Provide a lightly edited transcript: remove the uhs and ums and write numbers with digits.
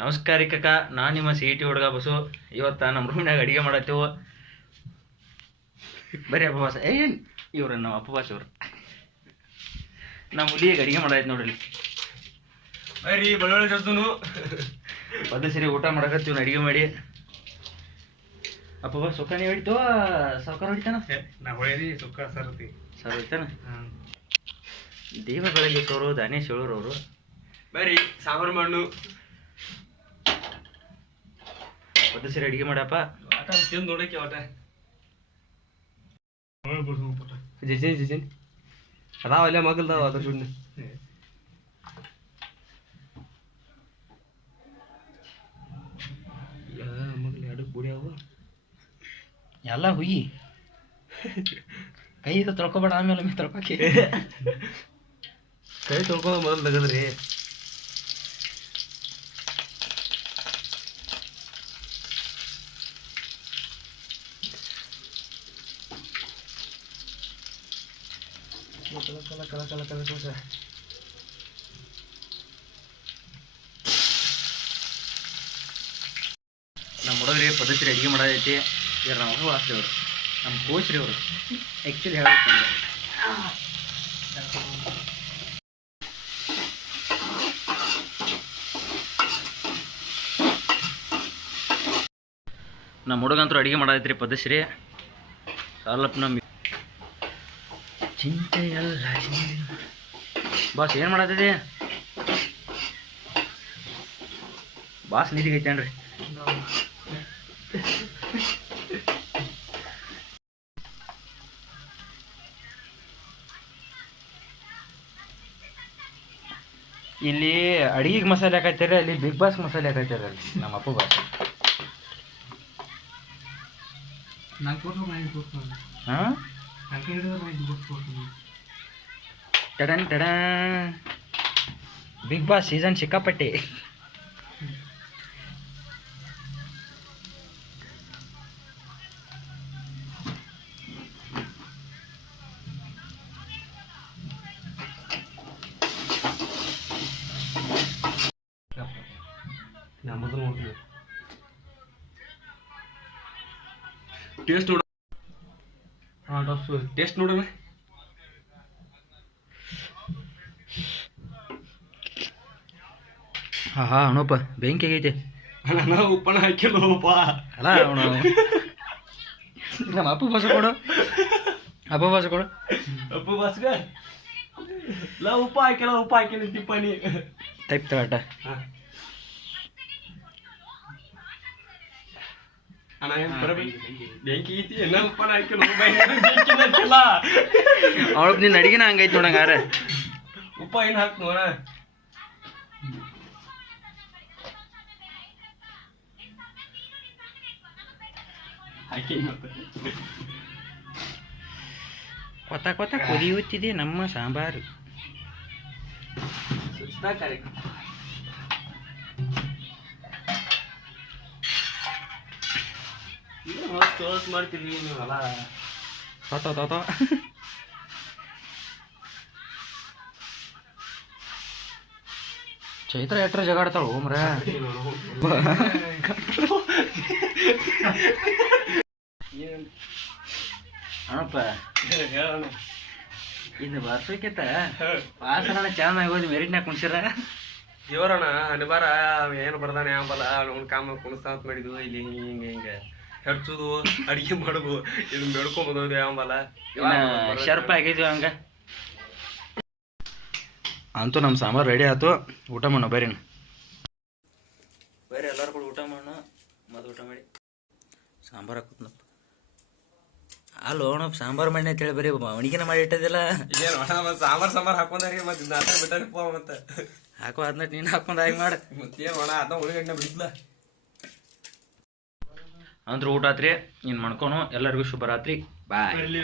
ನಮಸ್ಕಾರ ಕಕ್ಕ, ನಾನು ನಿಮ್ಮ ಸಿಟಿ ಹುಡುಗ ಬಸ್ಸು. ಇವತ್ತು ನಮ್ಮ ರೂಮ್ನಾಗ ಅಡುಗೆ ಮಾಡತ್ತೀವಿ. ಬರೀ ಅಪ್ಪವಾಸ ಏನು ಇವ್ರ ನಮ್ಮ ಅಪ್ಪವಾಸ ಇವ್ರು ನಮ್ಮ ಹುಲಿಗೆ ಅಡುಗೆ ಮಾಡಾಯ್ತು ನೋಡ್ರಿ. ಬರೀ ಬೆಳ್ಳುಳ್ಳಿ ಜೊತೆನು ಪದ ಸರಿ ಊಟ ಮಾಡಕತ್ತೀವಿ ಅಡುಗೆ ಮಾಡಿ. ಅಪ್ಪವ ಸುಖನೇ ಹೊಡಿತು, ಸಾವುಕಾರ ಹೊಡಿತಾನ. ನಾ ಹೊಳೆದಿ ಸುಕ್ಕ ಸರತಿ ಸರ್ ಹೊಡಿತಾನ. ದೇವ ಬೆಳಗ್ಗೆ ಸೋರು ದಾನೇಶ್ ಹೇಳೋರು ಅವರು. ಬರೀ ಸಾಂಬಾರು ಮಣ್ಣು ಪದ ಸರಿ ಅಡುಗೆ ಮಾಡಪ್ಪ. ಆಟ ತಿಂದು ನೋಡಕ್ಕೆ ಆಟ ಜಿಜಿನ್ ಜಿಜಿನ್ ಅದಾವ ಅಲ್ಲೇ ಮಗಲ್ದಾವ ಅದ್ರ ಸುಣ್ಣ ಮಗಲ್ ಅಡಕ್ ಬುಡಿಯಾವ ಎಲ್ಲ ಹುಯಿ ಕೈ ತೊಳ್ಕೊಬೇಡ, ಆಮೇಲೆ ತೊಳ್ಕೊಕೆ ಕೈ ತೊಳ್ಕೊಂಡ ಮೊದಲು ತೆಗದ್ರಿ. ನಮ್ಮ ಹುಡುಗ್ರಿ ಪದ್ಧತಿ ಅಡುಗೆ ಮಾಡೋದೈತಿ. ಇವ್ರು ನಮ್ಮ ವಾಸ್ರಿ ಅವರು, ನಮ್ಮ ಕೋಚ್ರಿ ಅವರು. ಆ್ಯಕ್ಚುಲಿ ಹೇಳ್ಬೇಕಂದ್ರೆ ನಮ್ಮ ಹುಡುಗಂತೂ ಅಡುಗೆ ಮಾಡೈತ್ರಿ ಪದ್ಧಶ್ರೀ. ಸ್ವಲ್ಪ ನಮ್ಮ ಚಿಂತೆ ಎಲ್ಲ ಬಾಸ್ ಏನು ಮಾಡತ್ತಿದೆ? ಬಾಸ್ ನಿಧಿಗೆ ಐತೇನ್ರಿ? ಇಲ್ಲಿ ಅಡಿಗೆಗೆ ಮಸಾಲೆ ಹಾಕೈತಾರೆ, ಅಲ್ಲಿ ಬಿಗ್ ಬಾಸ್ ಮಸಾಲೆ ಹಾಕೈತಾರೆ ಅಲ್ಲಿ ನಮ್ಮ ಅಪ್ಪ ಬಾಸ್. ಹಾಂ ಟಡನ್ ಟಡನ್ ಬಿಗ್ ಬಾಸ್ ಸೀಸನ್ ಸಿಕ್ಕಾಪಟ್ಟೆ. ನಮ್ಮದು ನೋಡ್ತೀವಿ ಟೇಸ್ಟ್ ನೋಡ. ಹಾಂ ಡಾಕ್ಟರ್ ಟೇಸ್ಟ್ ನೋಡೋಣ. ಹಾಂ ಹಾಂ ಅಣ್ಣಪ್ಪ ಬೆಂಕಿ ಆಗೈತೆ. ನಾನು ಉಪ್ಪನ ಹಾಕಿಲ್ಲಪ್ಪ. ಅಲ್ಲ ಅವನು ನಮ್ಮ ಅಪ್ಪ ಬಾಸ ಕೊಡು, ಅಪ್ಪ ಬಾಸ ಕೊಡು. ಅಪ್ಪು ಬಸ್ಗ ಲಾ ಉಪ್ಪ ಹಾಕಿಲ್ಲ, ಉಪ್ಪ ಹಾಕಿಲ್ಲ ಟಿಪ್ಪನಿ ಟೈಪ್ ತಗಾಟ. ಅಣ್ಣ ಏನು ಬರಬೇಕು ಬೆಂಕಿ ಐತಿ ಎಲ್ಲ ಉಪ್ಪನ ಹಾಕಿಲ್ಲ, ಬೆಂಕಿ ಹಾಕಿಲ್ಲ. ಅವಳು ನಿನ್ನ ಅಡಿಗೆನ ಹಂಗೈತೆ ನೋಡಂಗಾರ. ಉಪ್ಪ ಏನು ಹಾಕ್ ನೋಡ. ಹಾಕಿ ಕೊತ್ತ ಕೊತ್ತ ಕುದಿಯುತ್ತಿದೆ ನಮ್ಮ ಸಾಂಬಾರು. ಮಾಡ್ತೀರಿ ನೀವಲ್ಲ. ತೋತ ಚೈತ್ರ ಎಟ್ರ ಜಗಾಡ್ತಾಳ ಹೋಮ್ರ. ಅಣಪ್ಪ ಇದು ಬರ್ಸೋಕ್ಕಿಂತ ವಾಸನ ಚೆನ್ನಾಗಿ ಹೋಗಿ ಮೆರಿಟ್ನಾಗ ಕುಣ್ಸಿರ. ದೇವರಣ್ಣ ಅನಿವಾರ ಏನು ಬರ್ದಾನೆ ಅಂಬಲ್ಲ ಅವ್ನ ಕಾಮ ಕುಣಿಸ್ತಾ ಅಂತ ಮಾಡಿದ್ವು. ಇಲ್ಲಿ ಹಿಂಗೆ ಹಿಂಗೆ ಹೆಚ್ಚುದು ಅಡಿಗೆ ಮಾಡೋದು ಇದನ್ನ ಬೆಳ್ಕೊಂಬೋದು ಅಂಬಲ್ಲ. ಶರ್ಪ್ ಆಗಿದ್ವಿ ಹಂಗ. ಅಂತೂ ನಮ್ಮ ಸಾಂಬಾರು ರೆಡಿ ಆಯ್ತು. ಊಟ ಮಾಡೋಣ ಬರ್ರಿ. ಬೇರೆ ಎಲ್ಲರೂ ಕೂಡ ಊಟ ಮಾಡೋಣ. ಮತ್ತು ಊಟ ಮಾಡಿ ಸಾಂಬಾರು ಹಾಕುತ್ತನಪ್ಪ. ಅಲ್ಲ ಅಣ್ಣಪ್ಪ ಸಾಂಬಾರು ಮಾಡಿ ಅಂತೇಳಿ ಬರೀ ಅವನಿಗೆನ ಮಾಡಿ ಇಟ್ಟದಿಲ್ಲ. ಏನು ಸಾಂಬಾರು ಹಾಕೊಂಡಾರಿ ಮತ್ತೆ ನಾಟ ಬಿಟ್ಟಾರಿಪ್ಪ. ಮತ್ತೆ ಹಾಕೋ ಅದನ್ನ ನೀನು ಹಾಕೊಂಡು ಹಾಗೆ ಮಾಡಿ ಮತ್ತೇನು ಅಣ್ಣ ಅದನ್ನ ಉಳಿಗಡ್ಡೆ ಬಿಡಿದ್ಲ. ಅಂದ್ರೂ ಊಟ ಆತ್ರಿ. ಇನ್ನು ಮಾಡ್ಕೊನು. ಎಲ್ಲರಿಗೂ ಶುಭರಾತ್ರಿ. ಬಾಯ್.